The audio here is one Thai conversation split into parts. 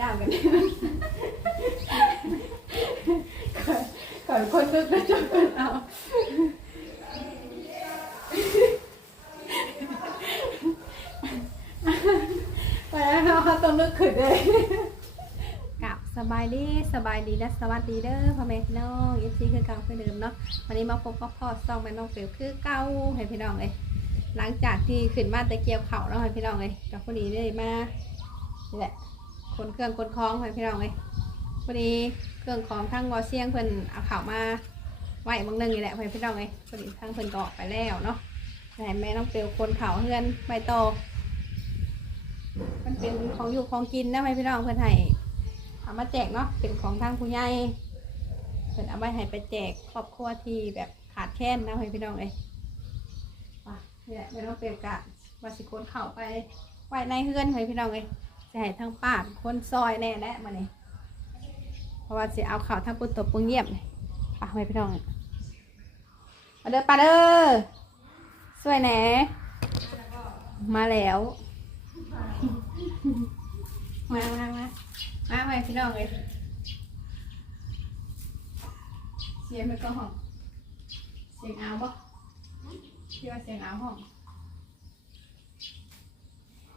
เจ้ากันก่อนคนนึกก็จบกันเอาไปแล้วเขาต้องนึกขึ้นเลยกับสบายดีสบายดีและสวัสดีเด้อพ่อแม่พี่น้องเอฟซีคือเก่าคือเดิมเนาะวันนี้มาพบกับพ่อซองแม่น้องเปลวคือเก่าให้พี่น้องเลยหลังจากที่ขึ้นมาตะเกียบเขาแล้วให้พี่น้องเลยกับพอดีได้มานี่แหละ คนเครื่องคนคล้องให้พี่น้องเลยพอดีเครื่องของทั้งวอเซียงเพิ่นเอาเขามาไหวบางนึงนี่แหละให้พี่น้องเลยพอดีทั้งเพิ่นก็ออกไปแล้วเนาะให้แม่น้องเปลวคนเข่าเพื่อนใบโตมันเป็นของอยู่ของกินนะให้พี่น้องเพิ่อนให้เอามาแจกเนาะเป็นของทางผู้ใหญ่เพิ่อนเอาไปให้ไปแจกครอบครัวที่แบบขาดแคลนนะให้พี่น้องเลยว่ะนี่แหละไม่ต้องเปลี่ยนกะวาสิคนเข่าไปไหวในเฮือนให้พี่น้องเลย จะให้ทั้งป้าคนซอยแน่แน่มาเนี่ยเพราะว่าจะเอาข่าวทั้งปุ่นตบปุ่งเยี่ยมเลยป่ะให้พี่น้องมาเด้อป้าเด้อสวยแหน่มาแล้ว มามามามาไปพี่น้องเลยเสียงมันก็ห้องเสียงเอาบ่ที่ว่าเสียงเอาห้อง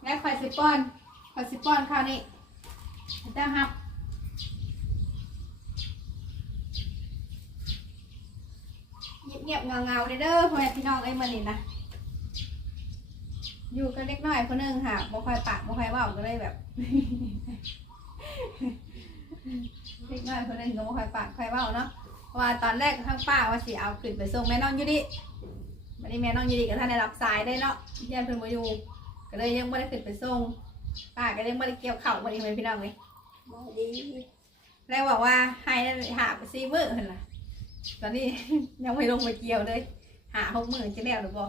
แล้วคอยสิป้อน คอสิป้อนข้าวนี่เจ้าครับเงียบๆเงาๆเด้อเด้อพ่อแม่พี่น้องเอ้ยมันนี่นะอยู่กันเล็กน้อยคนหนึงค่ะบ่ค่อยปากบ่ค่อยเว้าก็เลยแบบเล็กน้อยคนนึงก็บ่ค่อยปากค่อยเว้าเนาะว่าตอนแรกทั้งป้าว่าสิเอาขึ้นไปส่งแม่น้องอยู่ดิวันนี้แม่น้องยีดีกับท่านได้รับสายได้เนาะญาติเพิ่นมาอยู่ก็เลยยังไม่ได้ขึ้นไปส่ง ป้าก็ยังไม่ได้เกี่ยวเข่าววันนี้เลยพี่น้องเลยดีแล้วบอกว่าให้หาไปซีมือเห็นล่ะตอนนี้ ยังไม่ลงไปเกี่ยวเลย หาหกมือจะแล้วหรือบ่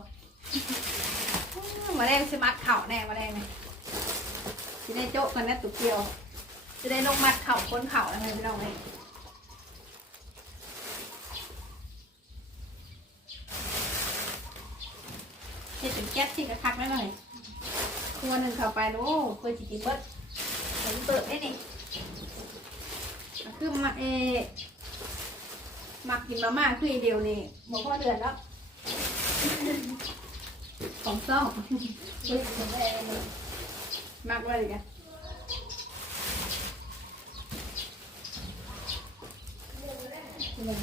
มาแรงสมัดเข่าแน่มาแรงเลยจะได้โจ๊กกันนะตุกเกี่ยว จะได้ลงมัดเข่าค้นเข่าแล้วไงพี่น้องเลยเห็ดเป็นแก๊สที่กระคักได้หน่อย ครัวหนึ่งเข้าไปโอ้เคยจิกินเบิดเห็นเปิดได้นี่อะคือมาเอมักกินมาม่าคืออีเดียวนี่หมดพ่อเดือนแล้วของซ่องเฮ้ยของแม่เลยมักไว้เลยกันเล็ก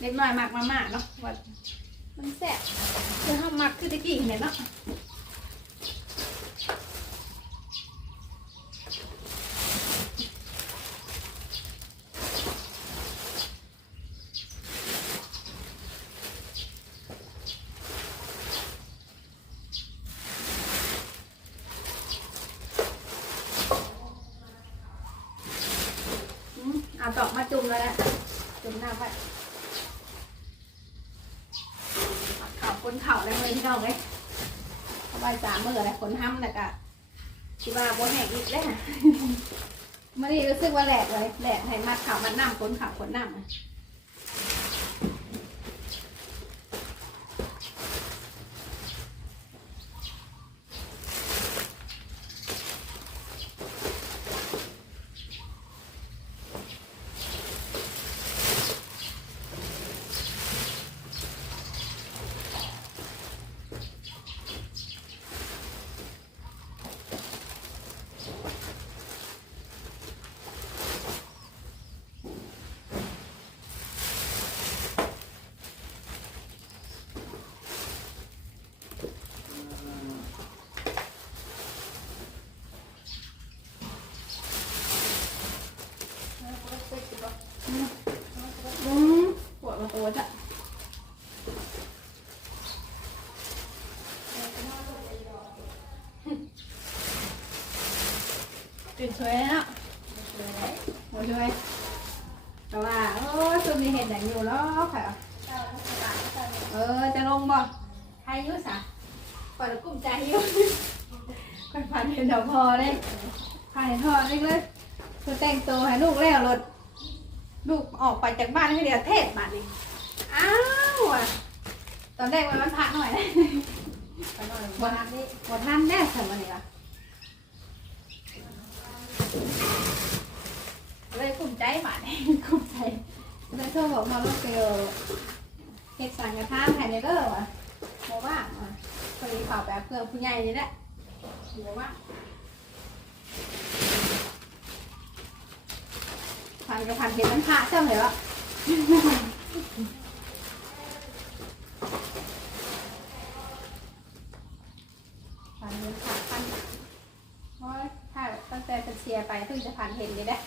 เล็กน้อยมักมาม่าเนาะว่ามันแซ่บคือห้ามักคือตะกี้เนี่ยเนาะอืมเอาตอกมาจุ่ม แล้วนะจุ่มน้ำไปเข่าคนเข่าแล้วเลยพี่น้องเลยสบายสามเมื่อไรคนห้ำแต่กะที่ว่าบนแห่งอีกเลยนะมันนี่รู้สึกว่าแหลกเลยแหลกให้มัดเข่ามัดน้ำคนเข่าคนน้ำอะอืมปวดมาตัวจ้ะตื่น ช่วยแล้วโอ้ช่วย แต่ว่าโอ้ยซุมนี้เห็นอย่างอยู่แล้วค่ะ เออจะลงบ่ใครอยุ่สะปล่อยกุ้มใจอยู่ค่อยพันเห็นเดี๋ยวพอเลยพันเห็นพอเลยเลยคือแต่งตัวให้ลูกแล้วรถลูกออกไปจากบ้านให้เดียวเทศมานี่อ้าวอะตอนแรกมันมันพักหน่อยนะไปนอนวันนี้บ่ทันแน่สมัยนี้ละ บาทคุบใจแล้วโทรบอกมาว่าเกลเฮ็ดสังกระทานให้เด้อว่ะบอกว่าอะพอดีข่าวแบบเพื่อนผู้ใหญ่นี่แหละบอกว่าพันกับพันเห็นมันพระเจ้าเหรอพันเงินพระพันเพราะถ้า เชียไปเพิ่งจะพันเห็นนี่แหละ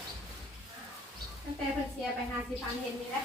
ตั้งแต่เพิ่นเชียไปหาสิพันเห็นนี่แหละ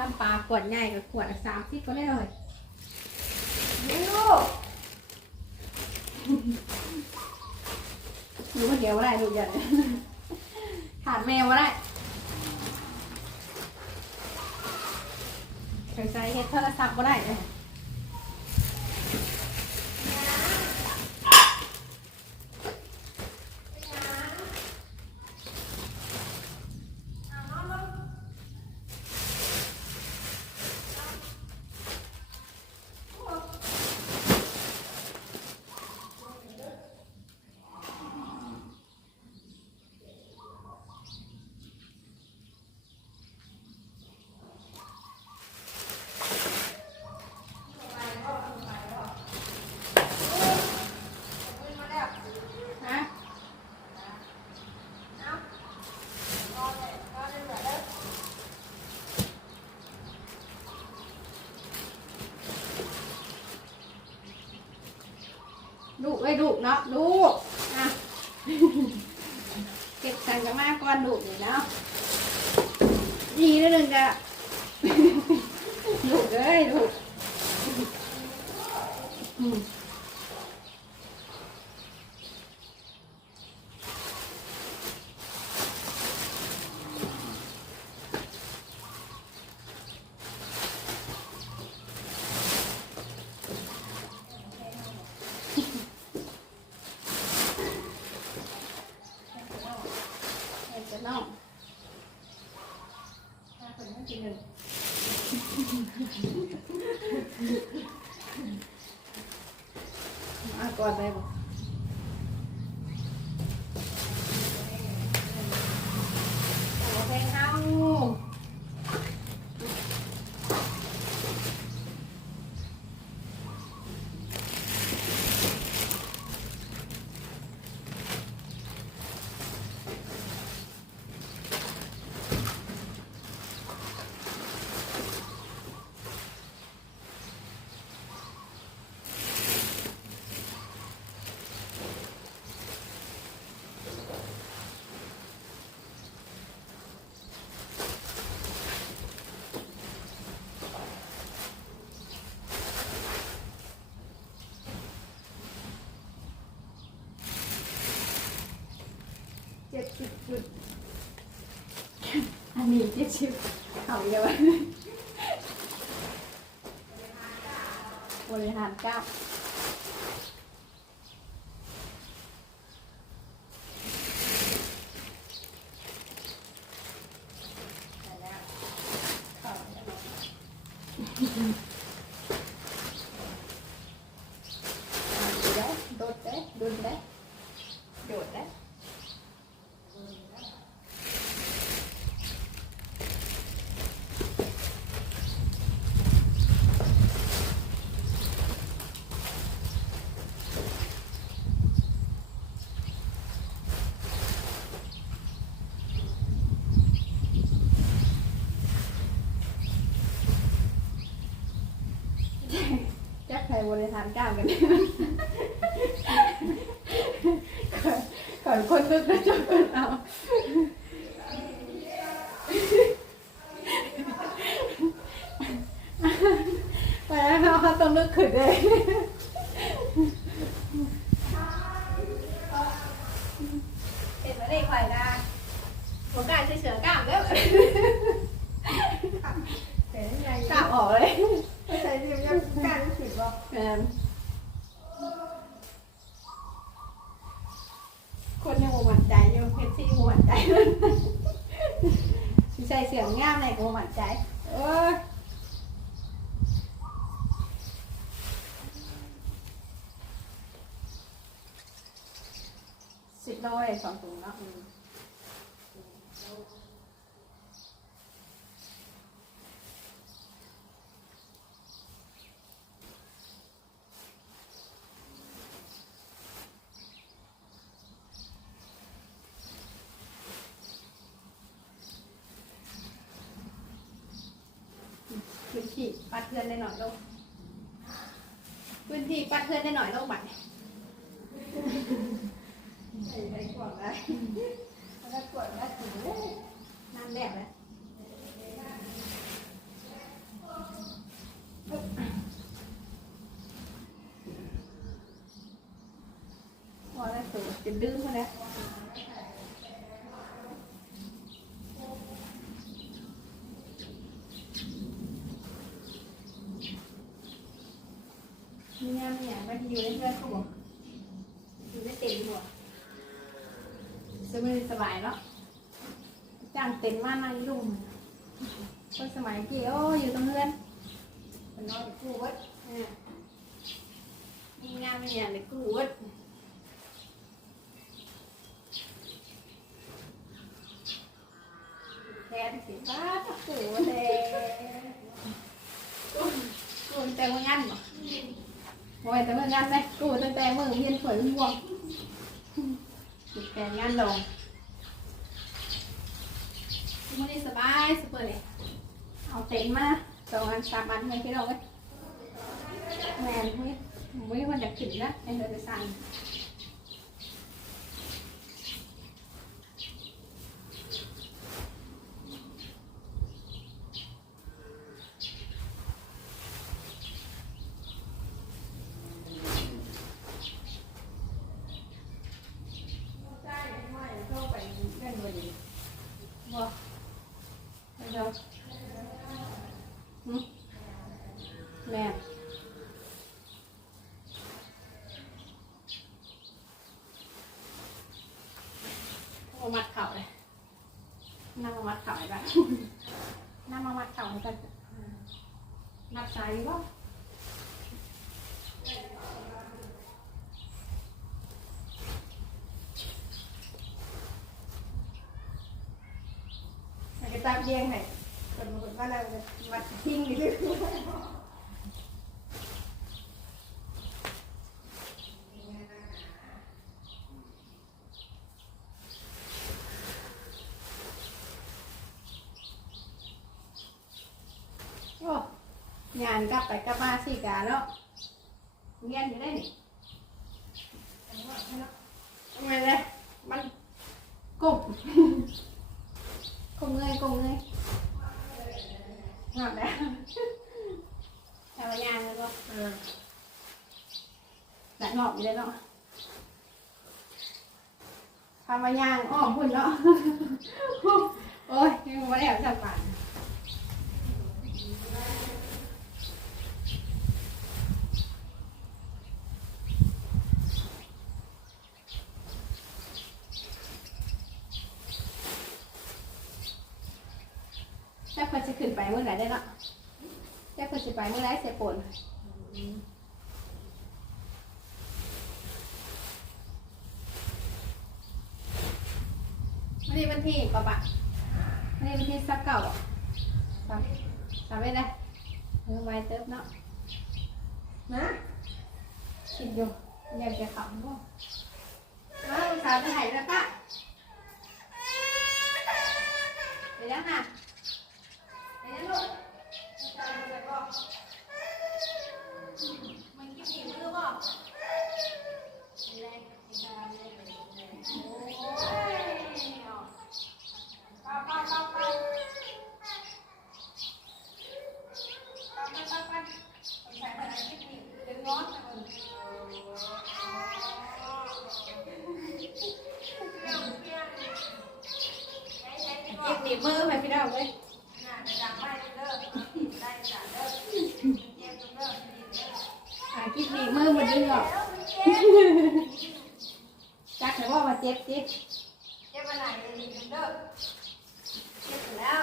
น้ำปลาขวดใหญ่กับขวดสามสิบก็ได้เลยเร็วรู้ว่าเดี๋ยวว่าได้ดูใหญ่ขาดแมวว่าได้ใส่ใจเฮ็ดโทรศัพท์ว่าได้เลยฮะ ลูกไอ้ยลูกเนาะลูกอะเก็บสังกันมาก้อนลูกนี่เนาะดีนิดนึงจะลูกเอ้ยลูกอืม เอ็จะน้องถ้า คนไม่กินหนึ่งมาก่อนได้บ่เอาเพลงเฮาเจ็ดสิบจุด อันนี้เจ็ดสิบเอาเยอะบริหารกล้ามแต่แล้วเก้าอ่าเดี๋ยวโดดเด้ดุนเด้โดดเด้ จักใคร บริหารกล้ามกันนี่ยก่อนคนนึกก็จบกันเอาไปแล้วเขาต้องนึกขึ้นเลยเห็นไหมได้ควายได้ผมกล้าเฉยๆกล้ามแล้ว เป็นยังไง กล้ามออกเลย ไม่ใช่ที่ยังการรู้สึกว่า แมนคนยังบ่หวั่นใจอยู่เพชรซี่บ่หวั่ นใจเลยสิใส่เสียงงามไหนก็บ่หวั่นใจเออสิบโลเลยสองถุงเนาะอืมพื้นที่ปัด เพื่อนได้หน่อยลงพื้นที่ปัดเพื่อนได้หน่อยลงบัดใส่ไปขวดได้แล้วกดได้ถึงเลยน้ำแดดเลยพอแล้วสูจะดื้อมาแล้วมีงาน เนี่ยมันอยู่ในเพื่อนเขาบอกอยู่ในเต็นท์หัวสบายสบายเนาะจ้างเต็นท์มานั่งรุ่มคนสมัยกี่โอ้อยู่ตรงเพื่อนมันนอนคู่วัดมีงานมีอย่างในกูวัดแทนสิบ้าตะกูเลยกูกูตั้งแต่เมื่องานบ่ บ่แต่เมื่องานไหมกูตั้งแต่เมื่อเรียนสวยม่วงติดแต่งานลงมื่อนี้สบายสุดเลยเอาเต็นท์มาสองอันสามอันให้พี่น้องเว้ยแมนไม่ไม่ควรจะขึ้นนะในเดือนสั่นใช่ไม่เข้าไปเล่นบดีบ่ไป เดี๋ยวแม่เอามัดเข่าเลยนั่งมามัดเข่าไปนั่งมามัดเข่าไปนับสายอยู่ป่ะมันจะตักเยี่ยงให้คนบางคนว่าเราจะมัดทิ้งอยู่ด้วยโอ้ งานกลับไปกลับมาสี่กาแล้วเงียนอยู่ได้นี่ทำไมเลยมันกบกบเงยกบเงยหอดแล้วแต่ว่ายางแล้วก็เออหลังหอบอยู่เลยเนาะทำมายางอ้อมพุ่นเนาะโอ้ยยังไม่ได้เอาจับปาน เพิ่นสิขึ้นไปเมื่อไหร่ได้เนาะจักเพิ่ นสิไปเมื่อไรเสียปนวันนี้วันที่ปะปะวันนี้วันที่สักเก่าสามสามไม่ได้เออไวเติบเนาะนะคิดอยู่อยากจะขำบ่มาอุตส่าห์ไปไหนแล้วปะไปแล้วค่ะไปแล้วลูก มันกินอีกมือบ่กินหนีบมือ ไปพี่น้องเว้ยหากินหนีบมือมันดึงออกจักแต่ว่ามาเจ็บจิ เจ็บมาไหนเลยดีกันเด้อ เจ็บอยู่แล้ว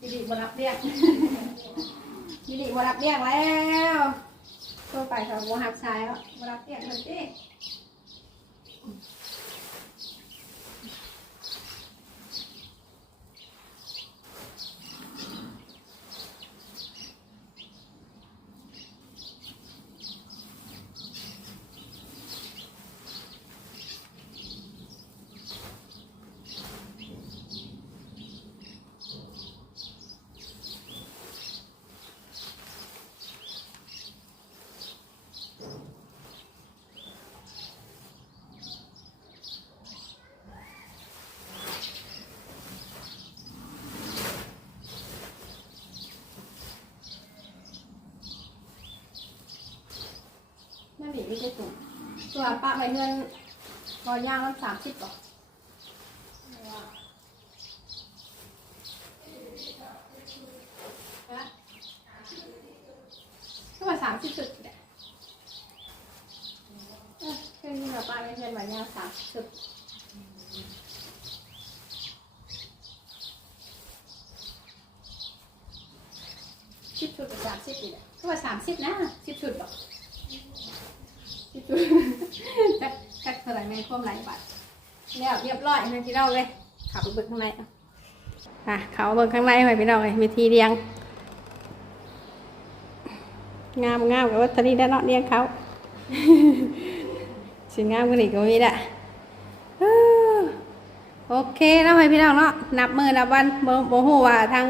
ยิริ บรับเรียกมิลิบรับเรียกแล้วตัวไปค่ะบัวหักชายแล้วบรับเรียกมันสิ นั่นหนีไม่ใช่ถุงตัวปะไปเงินกอย่างละสามสิบก่อนก็ว่าสามสิบสุดเนี่ยเออแค่นี้เราปะไปเงินกอย่างสามสิบสิบชุดกับสามสิบนี่แหละก็ว่าสามสิบนะสิบชุดหรอ กจักจักเท่าไหร่แม่ท่วมหลายบาทแล้วเรียบร้อยนะพี่น้องเลยขับไปเบิกข้างในอะเขาเบิกข้างในไปพี่น้องเลยวิธีเรียง งามงามกับวัตถุนี้ได้เนาะเรียงเขาสิงามกันอีกก็มีแหละโอเคแล้วไปพี่น้องเนาะนับมือนับวันโมโมโหว่าทาง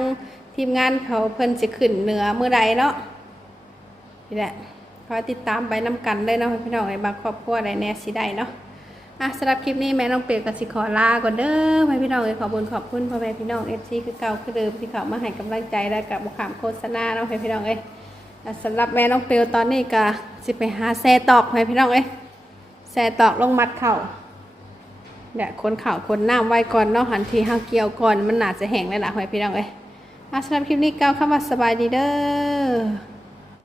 ทีมงานเขาเพิ่นจะขึ้นเหนือมือใดเนาะนี่แหละ คอยติดตามไปน้ำกันเลยเนาะพี่น้องไอ้บางครอบครัวใดแน่สิได้เนาะอะสำหรับคลิปนี้แม่น้องเปียกกับสิขอลาก่อนเด้อให้พี่น้องเอ้ขอบคุญขอบคุณพ่อแม่พี่น้องเอฟซีคือเก่าคือเดิมที่เขามาให้กำลังใจและกับบุคามโฆษณาเนาะให้พี่น้องเอ้อะสำหรับแม่น้องเปียวตอนนี้ก็สิไปหาแซ่ตอกให้พี่น้องเอ้แซ่ตอกลงมัดเข่าเดี๋ยวคนเข่าคนน้ำไว้ก่อนเนาะหันทีห้าเกี่ยวก่อนมันหนาจะแห้งเลยล่ะให้พี่น้องเอ้อะสำหรับคลิปนี้เก้าเข้ามาสบายดีเด้อ